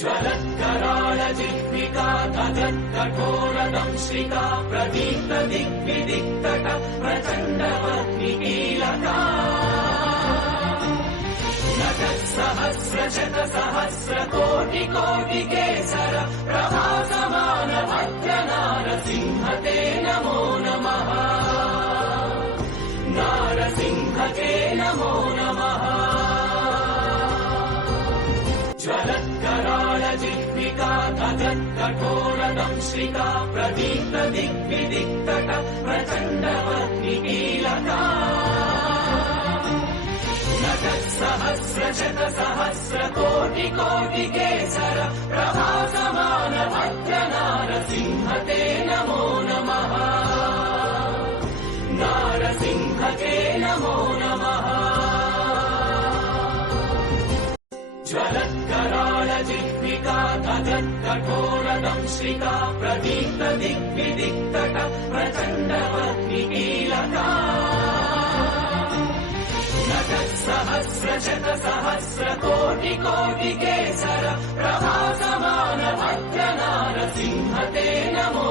ज्वलत्कराळजिह्विका तदत्कठोरदंशिका प्रदीप्तदिग्विदिक्तट प्रचण्डवह्निकीलका नटत्सहस्रशतसहस्रकोटिकोटिकेसर प्रभासमान भद्रनारसिंहते नमो नमः नारसिंहते नमो ఘోరదంశ్రికా ప్రదీప్త దిగ్విదిక్తట ప్రచండవర్ణికీలకా సహస్ర శత సహస్ర కోటి కోటి కేసర ప్రభాసమాన భద్ర నారసింహతే నమో నమ నారసింహతే నమో నమః ज्वलत्कराळजिह्विका तदत्कठोरदंशिका प्रदीप्तदिग्विदिक्तट प्रचण्डवग्निकीलका सहस्रशतसहस्रकोटिकोटिकेसर प्रभासमानभद्रनारसिंहते नमो